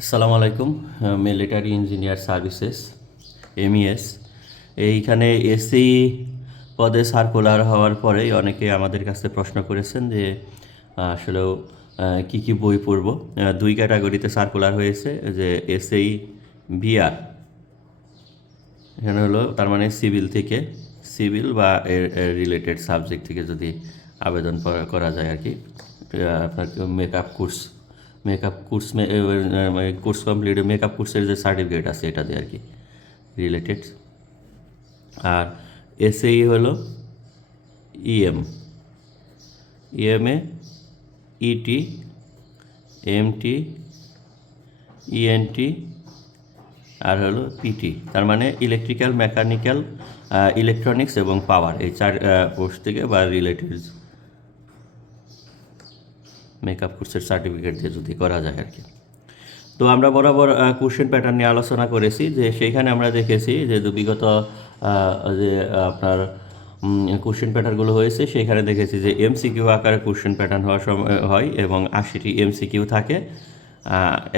আসসালামু আলাইকুম military engineer services MES এইখানে এসি পদে সার্কুলার হওয়ার পরেই অনেকে আমাদের কাছে প্রশ্ন করেছেন যে আসলেও কি কি বই পড়ব। দুই ক্যাটাগরিতে সার্কুলার হয়েছে যে এসএই বিআর এখানে হলো, তার মানে সিভিল থেকে সিভিল বা রিলেটেড সাবজেক্ট থেকে যদি আবেদন করা- যায় আর কি আপনার makeup course makeup course course complete makeup কোর্সের যে সার্টিফিকেট আছে এটা দিয়ে আর কি রিলেটেড আর এসএই হলো EM EMA ET MT ENT আর হলো পিটি তার মানে ইলেকট্রিক্যাল মেকানিক্যাল ইলেকট্রনিক্স এবং পাওয়ার এই চার কোর্স থেকে বা রিলেটেড মেকআপ কোর্সের সার্টিফিকেট দিয়ে যদি করা যায় আর কি। তো আমরা বরাবর কোশ্চেন প্যাটার্ন নিয়ে আলোচনা করেছি যে সেইখানে আমরা দেখেছি যে বিগত যে আপনার কোশ্চেন প্যাটার্নগুলো হয়েছে, সেখানে দেখেছি যে এমসিকিউ আকারে কোশ্চেন প্যাটার্ন হওয়ার সময় হয় এবং আশিটি এমসিকিউ থাকে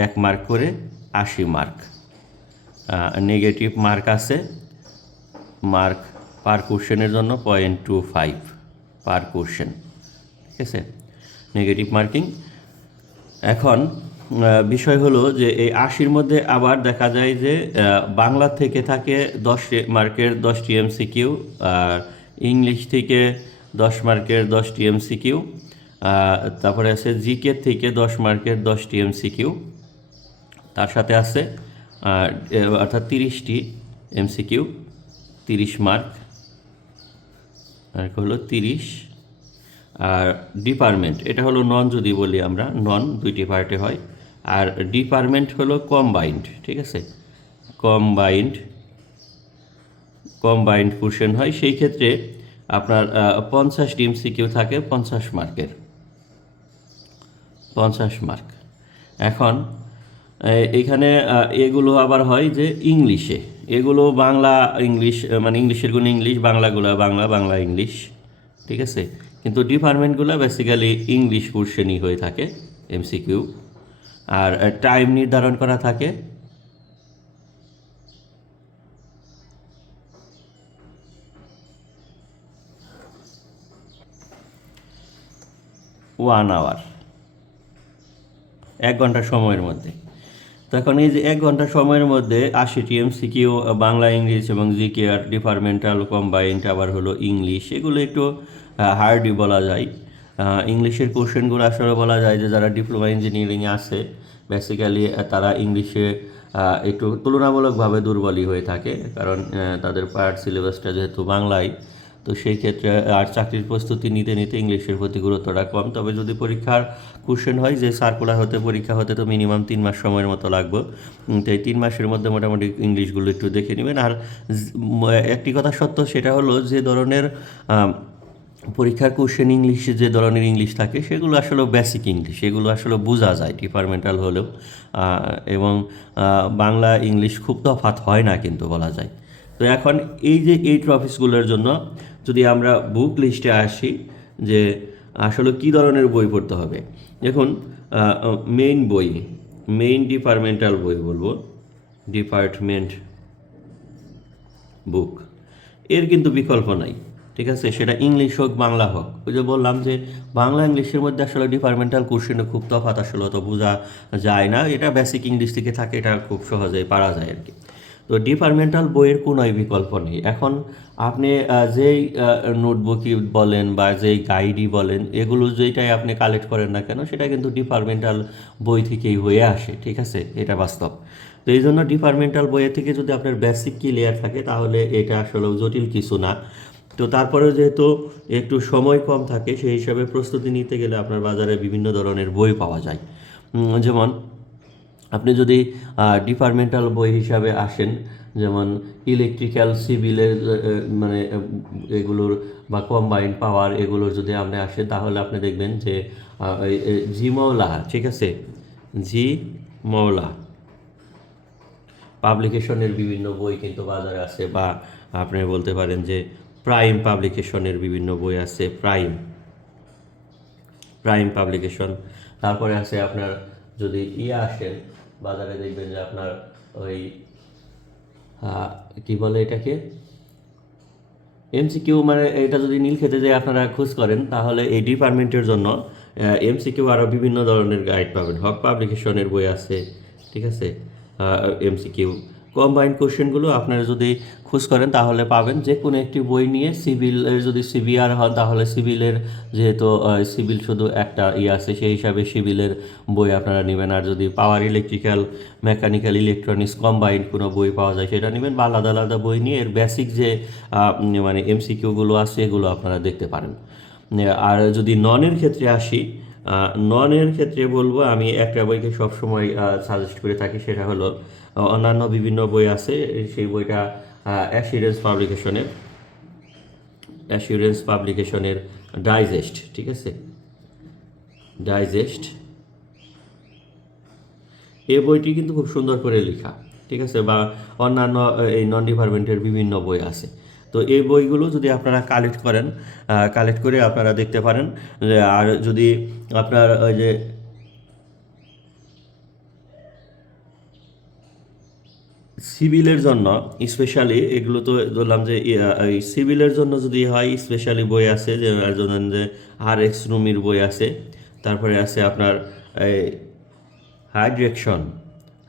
এক মার্ক করে আশি মার্ক নেগেটিভ মার্ক আছে মার্ক পার কোশ্চেনের জন্য point two five per question ঠিক আছে? নেগেটিভ মার্কিং এখন বিষয় হলো যে এই আশির মধ্যে আবার দেখা যায় যে বাংলা থেকে থাকে দশ মার্কের দশটি এমসিকিউ আর ইংলিশ থেকে দশ মার্কের দশটি এমসিকিউ তারপরে আছে জিকে থেকে দশ মার্কের দশটি এমসিকিউ তার সাথে আছে অর্থাৎ তিরিশটি এমসিকিউ তিরিশ মার্ক আর হলো তিরিশ আর ডিপার্টমেন্ট এটা হলো নন যদি বলি আমরা নন দুইটি পার্টে হয়। আর ডিপার্টমেন্ট হলো কম্বাইন্ড ঠিক আছে? কম্বাইন্ড কম্বাইন্ড কোশ্চেন হয়। সেই ক্ষেত্রে আপনার পঞ্চাশ ডিএমসিকিউ থাকে, পঞ্চাশ মার্কের। পঞ্চাশ মার্ক। এখন এখানে এগুলো আবার হয় যে ইংলিশে। এগুলো বাংলা ইংলিশ মানে ইংলিশের গুণ ইংলিশ, বাংলাগুলো বাংলা বাংলা ইংলিশ, ঠিক আছে? কিন্তু ডিপার্টমেন্টগুলো বেসিক্যালি ইংলিশ কোশ্চেনই হয়ে থাকে এমসিকিউ আর টাইম নির্ধারণ করা থাকে। ওয়ান আওয়ার এক ঘণ্টা সময়ের মধ্যে। তো এখন এই যে এক ঘণ্টা সময়ের মধ্যে আশিটি এমসিকিউ বাংলা, ইংলিশ এবং জিকে আর ডিপার্টমেন্টাল কম্বাইন্ড আবার হলো ইংলিশ, এগুলো একটু হার্ডই বলা যায়। ইংলিশের কোশ্চেনগুলো আসলে বলা যায় যে যারা ডিপ্লোমা ইঞ্জিনিয়ারিংয়ে আছে বেসিক্যালি তারা ইংলিশে একটু তুলনামূলকভাবে দুর্বলই হয়ে থাকে। কারণ তাদের পার্ট সিলেবাসটা যেহেতু বাংলায় তো সেই ক্ষেত্রে আর চাকরির প্রস্তুতি নিতে নিতে ইংলিশের প্রতি গুরুত্বটা কম। তবে যদি পরীক্ষার কোশ্চেন হয় যে সার্কুলার হতে, পরীক্ষা হতে তো মিনিমাম তিন মাস সময়ের মতো লাগবে। তো এই তিন মাসের মধ্যে মোটামুটি ইংলিশগুলো একটু দেখে নেবেন। আর একটি কথা সত্য সেটা হলো যে ধরনের পরীক্ষার কোশ্চেন ইংলিশে, যে ধরনের ইংলিশ থাকে সেগুলো আসলে বেসিক ইংলিশ, এগুলো আসলে বোঝা যায় ডিপার্টমেন্টাল হলেও। এবং বাংলা, ইংলিশ খুব তফাৎ হয় না কিন্তু বলা যায়। তো এখন এই যে এই ট্রফিসগুলোর জন্য যদি আমরা বুক লিস্টে আসি যে আসলে কি ধরনের বই পড়তে হবে, দেখুন মেইন বই মেইন ডিপার্টমেন্টাল বই বলব ডিপার্টমেন্ট বুক এর কিন্তু বিকল্প নাই, ঠিক আছে? সেটা ইংলিশ হোক, বাংলা হোক, ওই যে বললাম যে বাংলা, ইংলিশের মধ্যে আসলে ডিপার্টমেন্টাল কোশ্চেনে খুব তফাৎ, আসলে অত বোঝা যায় না, এটা বেসিক ইংলিশ থেকে থাকে, এটা খুব সহজেই পারা যায় আর কি। তো ডিপার্টমেন্টাল বইয়ের কোনোই বিকল্প নেই। এখন আপনি যেই নোটবুকই বলেন বা যেই গাইডই বলেন, এগুলো যেটাই আপনি কালেক্ট করেন না কেন, সেটা কিন্তু ডিপার্টমেন্টাল বই থেকেই হয়ে আসে, ঠিক আছে? এটা বাস্তব। তো এই জন্য ডিপার্টমেন্টাল বইয়ের থেকে যদি আপনার বেসিক ক্লিয়ার থাকে, তাহলে এটা আসলে জটিল কিছু না। তো তারপরেও যেহেতু একটু সময় কম থাকে, সেই হিসাবে প্রস্তুতি নিতে গেলে আপনার বাজারে বিভিন্ন ধরনের বই পাওয়া যায়। যেমন আপনি যদি ডিপার্টমেন্টাল বই হিসাবে আসেন, যেমন ইলেকট্রিক্যাল সিভিলের মানে এগুলোর বা কম্বাইন পাওয়ার এগুলোর যদি আপনি আসেন, তাহলে আপনি দেখবেন যে জি মওলা, ঠিক আছে? জি মওলা। পাবলিকেশনের বিভিন্ন বই কিন্তু বাজারে আছে বা আপনি বলতে পারেন যে প্রাইম পাবলিকেশনের বিভিন্ন বই আছে প্রাইম প্রাইম পাবলিকেশন তারপরে আছে আপনার যদি ইয়ে আসেন বাজারে দেখবেন যে আপনার ওই কি বলে এটাকে? এমসিকিউ মানে এটা যদি নীল খেতে যে আপনারা খোঁজ করেন, তাহলে এই ডিপার্টমেন্টের জন্য এমসিকিউ আরও বিভিন্ন ধরনের গাইড পাবেন। হক পাবলিকেশনের বই আছে, ঠিক আছে? এমসিকিউ কম্বাইন্ড কোশ্চেনগুলো আপনারা যদি খোঁজ করেন, তাহলে পাবেন যে কোনো একটি বই নিয়ে সিভিলের যদি সিভিআর হন তাহলে সিভিলের যেহেতু সিভিল শুধু একটা ইয়ে আছে, সেই হিসাবে সিভিলের বই আপনারা নেবেন। আর যদি power electrical mechanical electronics combined কোনো বই পাওয়া যায়, সেটা নেবেন বা আলাদা আলাদা বই নিয়ে এর বেসিক যে মানে এমসিকিউগুলো আছে, এগুলো আপনারা দেখতে পারেন। আর যদি ননের ক্ষেত্রে আসি ননের ক্ষেত্রে বলব, আমি একটা বইকে সবসময় সাজেস্ট করে থাকি, সেটা হলো অন্যান্য বিভিন্ন বই আছে, সেই বইটা অ্যাসিডেন্স পাবলিকেশনের অ্যাসিউরেন্স পাবলিকেশনের ডাইজেস্ট ঠিক আছে? ডাইজেস্ট এই বইটি কিন্তু খুব সুন্দর করে লেখা, ঠিক আছে? বা অন্যান্য, এই নন ডিপার্টমেন্টের বিভিন্ন বই আছে। তো এই বইগুলো যদি আপনারা কালেক্ট করেন কালেক্ট করে আপনারা দেখতে পারেন আর যদি আপনার ওই যে সিভিলের জন্য স্পেশালি এগুলো তো ধরলাম যে সিভিলের জন্য যদি হয় স্পেশালি বই আছে, যে আর এক্স রুমির বই আছে, তারপরে আছে আপনার এই হাইড্রেকশন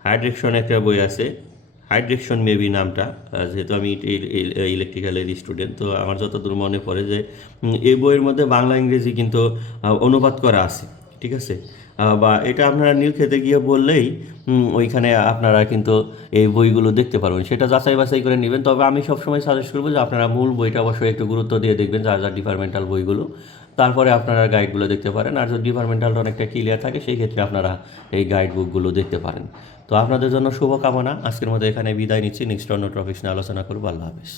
হাইড্রেকশন একটা বই আছে হাইড্রেকশন মেবি নামটা। যেহেতু আমি ইলেকট্রিক্যালের স্টুডেন্ট তো আমার যতদূর মনে পড়ে যে এই বইয়ের মধ্যে বাংলা, ইংরেজি কিন্তু অনুবাদ করা আছে, ঠিক আছে? বা এটা আপনারা নীল খেতে গিয়ে বললেই ওইখানে আপনারা কিন্তু এই বইগুলো দেখতে পারবেন। সেটা যাচাই বাছাই করে নেবেন। তবে আমি সবসময় সাজেস্ট করব যে আপনারা মূল বইটা অবশ্যই একটু গুরুত্ব দিয়ে দেখবেন যার যার ডিপার্টমেন্টাল বইগুলো। তারপরে আপনারা গাইডগুলো দেখতে পারেন। আর যদি ডিপার্টমেন্টালটা অনেকটা ক্লিয়ার থাকে, সেই ক্ষেত্রে আপনারা এই গাইড বুকগুলো দেখতে পারেন। তো আপনাদের জন্য শুভকামনা। আজকের মতো এখানে বিদায় নিচ্ছি। নেক্সট অন্য টপিক্স নিয়ে আলোচনা করব। আল্লাহ হাফিজ।